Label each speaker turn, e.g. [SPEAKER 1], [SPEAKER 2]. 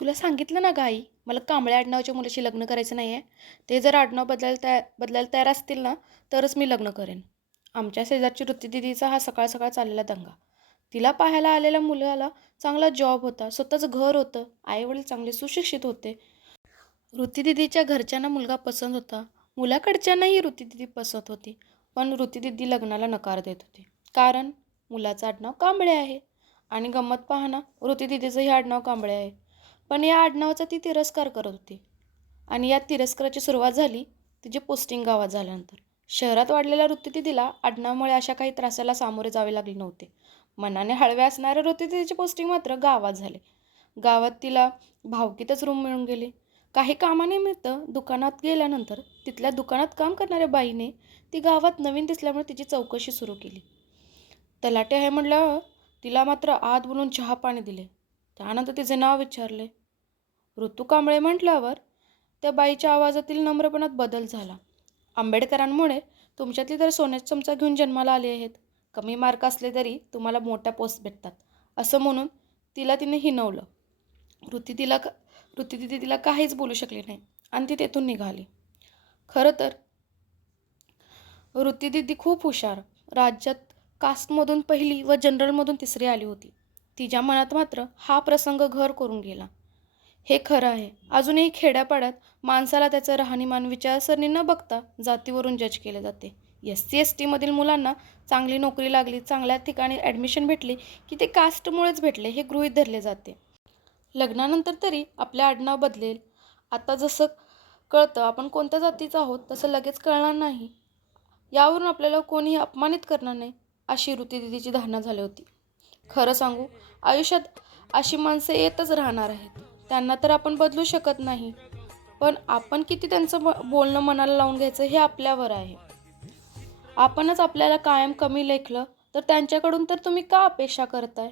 [SPEAKER 1] तुला सांगितलं ना गाई मला कांबळ्या आडनावाच्या मुलाशी लग्न करायचं नाही आहे ते जर आडनाव बदलायला तया बदलायला तयार असतील ना तरच मी लग्न करेन. आमच्या शेजारची वृत्ती दिदीचा हा सकाळ सकाळ चाललेला दंगा. तिला पाहायला आलेल्या मुलाला चांगला जॉब होता स्वतःचं घर होतं आईवडील चांगले सुशिक्षित होते. वृत्ती घरच्यांना मुलगा पसंत होता. मुलाकडच्यांनाही वृत्ती पसंत होती पण वृत्ती लग्नाला नकार देत होती. कारण मुलाचं आडनाव कांबळे आहे. आणि गंमत पाहना वृत्ती दिदीचंही आडनाव कांबळे आहे. पण या आडनावाचा ती तिरस्कार करत होती. आणि या तिरस्काराची सुरुवात झाली तिची पोस्टिंग गावात झाल्यानंतर. शहरात वाढलेल्या वृत्ती तिला आडनावामुळे अशा काही त्रासाला सामोरे जावे लागले नव्हते. मनाने हळव्या असणाऱ्या वृत्ती पोस्टिंग मात्र गावात झाले. गावात तिला भावकीतच रूम मिळून गेली. काही कामानिमित्त दुकानात गेल्यानंतर तिथल्या दुकानात काम करणाऱ्या बाईने ती गावात नवीन दिसल्यामुळे तिची चौकशी सुरू केली. तलाटे आहे म्हटल्यावर तिला मात्र आत बोलून चहा पाणी दिले. त्यानंतर तिचे नाव विचारले. ऋतू कांबळे म्हटल्यावर त्या बाईच्या आवाजातील नम्रपणात बदल झाला. आंबेडकरांमुळे तुमच्यातली तर सोन्याचा चमचा घेऊन जन्माला आले आहेत. कमी मार्क असले तरी तुम्हाला मोठ्या पोस्ट भेटतात. असं म्हणून तिला तिने हिनवलं ऋती तिला क वृत्ती तिथे तिला काहीच बोलू शकली नाही आणि ती तेथून निघाली. खरं तर ऋती दिदी खूप हुशार. राज्यात कास्टमधून पहिली व जनरलमधून तिसरी आली होती. तिच्या मनात मात्र हा प्रसंग घर करून गेला. हे खरं आहे. अजूनही खेड्यापाड्यात माणसाला त्याचं राहणीमान विचारसरणी न बघता जातीवरून जज केले जाते. एस सी एस टीमधील मुलांना चांगली नोकरी लागली चांगल्या ठिकाणी ॲडमिशन भेटली की ते कास्टमुळेच भेटले हे गृहीत धरले जाते. लग्नानंतर तरी आपले आडनाव बदलेल. आता जसं कळतं आपण कोणत्या जातीचं आहोत तसं लगेच कळणार नाही. यावरून आपल्याला कोणीही अपमानित करणार नाही अशी वृत्ती दिदीची धारणा झाली होती. खरं सांगू आयुष्यात अशी माणसं येतच राहणार आहेत. त्यांना तर आपण बदलू शकत नाही. पण आपण किती त्यांचं म बोलणं मनाला लावून घ्यायचं हे आपल्यावर आहे. आपणच आपल्याला कायम कमी लेखलं तर त्यांच्याकडून तर तुम्ही का अपेक्षा करताय?